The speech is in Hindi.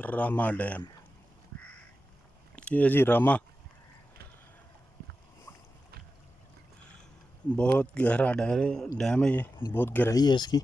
रामा डैम, ये जी रामा, बहुत गहरा डैम है ये, बहुत गहराई है इसकी।